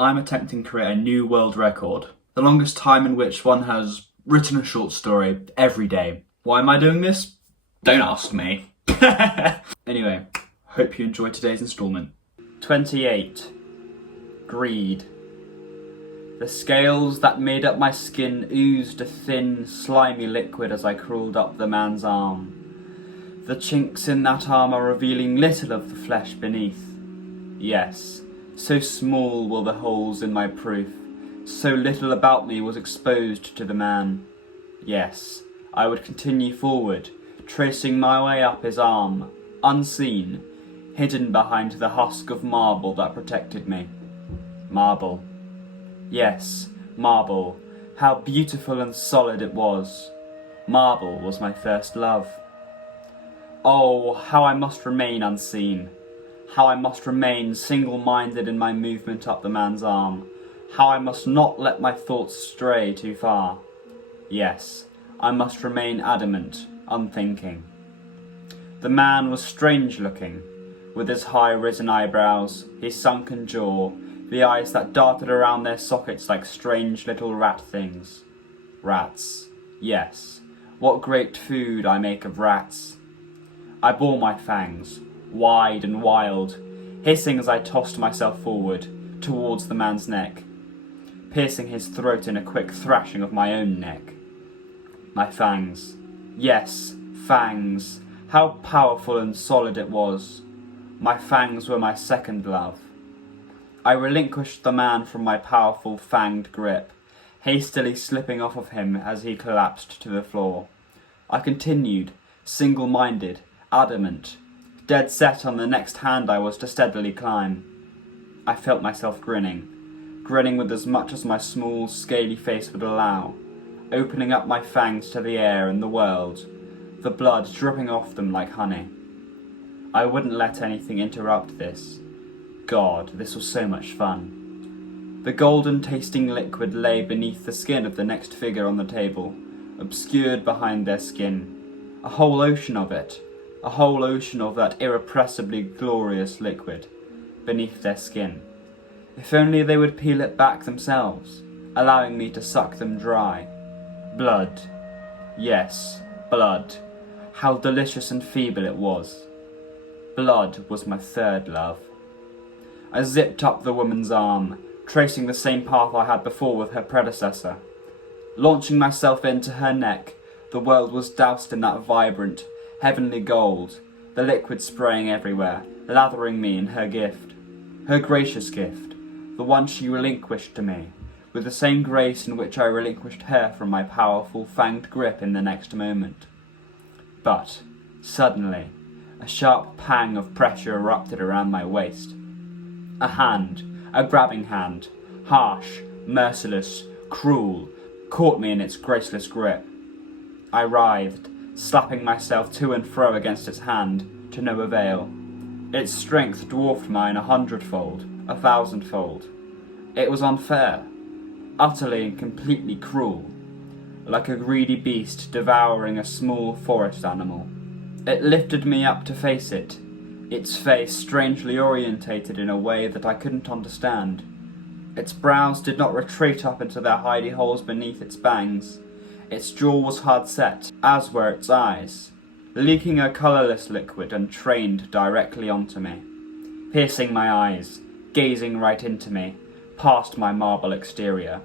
I'm attempting to create a new world record. The longest time in which one has written a short story every day. Why am I doing this? Don't ask me. Anyway, hope you enjoyed today's instalment. 28. Greed. The scales that made up my skin oozed a thin, slimy liquid as I crawled up the man's arm. The chinks in that arm are revealing little of the flesh beneath. Yes, so small were the holes in my proof, so little about me was exposed to the man. Yes, I would continue forward, tracing my way up his arm, unseen, hidden behind the husk of marble that protected me. Marble. Yes, marble. How beautiful and solid it was. Marble was my first love. Oh, how I must remain unseen. How I must remain single-minded in my movement up the man's arm. How I must not let my thoughts stray too far. Yes, I must remain adamant, unthinking. The man was strange-looking, with his high-risen eyebrows, his sunken jaw, the eyes that darted around their sockets like strange little rat things. Rats. Yes, what great food I make of rats. I bore my fangs, wide and wild, hissing as I tossed myself forward, towards the man's neck, piercing his throat in a quick thrashing of my own neck. My fangs. Yes, fangs. How powerful and solid it was. My fangs were my second love. I relinquished the man from my powerful fanged grip, hastily slipping off of him as he collapsed to the floor. I continued, single-minded, adamant, dead set on the next hand I was to steadily climb. I felt myself grinning with as much as my small, scaly face would allow, opening up my fangs to the air and the world, the blood dripping off them like honey. I wouldn't let anything interrupt this. God, this was so much fun. The golden-tasting liquid lay beneath the skin of the next figure on the table, obscured behind their skin. A whole ocean of it. A whole ocean of that irrepressibly glorious liquid, beneath their skin. If only they would peel it back themselves, allowing me to suck them dry. Blood. Yes, blood. How delicious and feeble it was. Blood was my third love. I zipped up the woman's arm, tracing the same path I had before with her predecessor. Launching myself into her neck, the world was doused in that vibrant, heavenly gold, the liquid spraying everywhere, lathering me in her gift. Her gracious gift, the one she relinquished to me, with the same grace in which I relinquished her from my powerful, fanged grip in the next moment. But, suddenly, a sharp pang of pressure erupted around my waist. A hand, a grabbing hand, harsh, merciless, cruel, caught me in its graceless grip. I writhed, slapping myself to and fro against its hand, to no avail. Its strength dwarfed mine 100-fold, 1,000-fold. It was unfair, utterly and completely cruel, like a greedy beast devouring a small forest animal. It lifted me up to face it, its face strangely orientated in a way that I couldn't understand. Its brows did not retreat up into their hidey holes beneath its bangs. Its jaw was hard set, as were its eyes, leaking a colourless liquid and trained directly onto me, piercing my eyes, gazing right into me, past my marble exterior.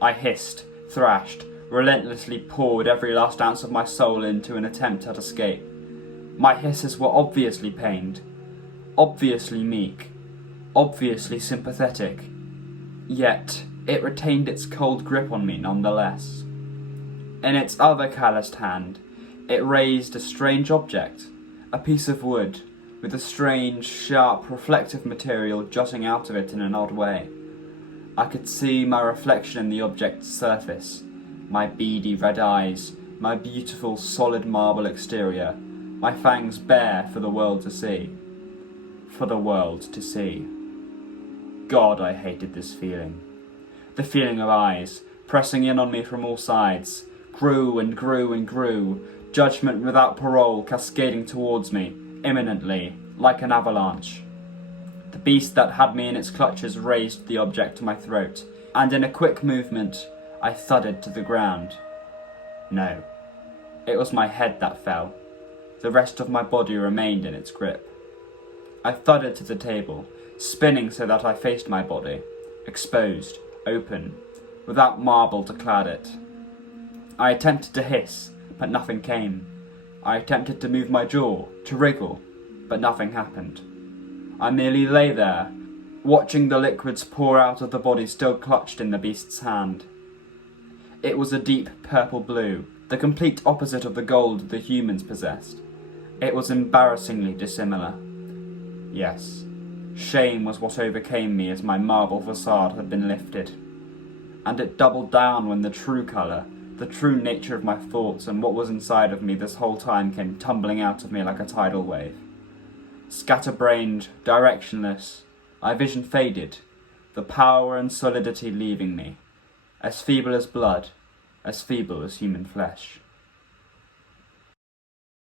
I hissed, thrashed, relentlessly poured every last ounce of my soul into an attempt at escape. My hisses were obviously pained, obviously meek, obviously sympathetic, yet it retained its cold grip on me nonetheless. In its other calloused hand, it raised a strange object, a piece of wood, with a strange, sharp, reflective material jutting out of it in an odd way. I could see my reflection in the object's surface, my beady red eyes, my beautiful solid marble exterior, my fangs bare for the world to see. For the world to see. God, I hated this feeling. The feeling of eyes, pressing in on me from all sides, grew and grew and grew, judgment without parole cascading towards me, imminently, like an avalanche. The beast that had me in its clutches raised the object to my throat, and in a quick movement, I thudded to the ground. No, it was my head that fell. The rest of my body remained in its grip. I thudded to the table, spinning so that I faced my body, exposed, open, without marble to clad it. I attempted to hiss, but nothing came. I attempted to move my jaw, to wriggle, but nothing happened. I merely lay there, watching the liquids pour out of the body still clutched in the beast's hand. It was a deep purple blue, the complete opposite of the gold the humans possessed. It was embarrassingly dissimilar. Yes, shame was what overcame me as my marble facade had been lifted. And it doubled down when the true colour, the true nature of my thoughts and what was inside of me this whole time came tumbling out of me like a tidal wave. Scatterbrained, directionless, my vision faded, the power and solidity leaving me, as feeble as blood, as feeble as human flesh.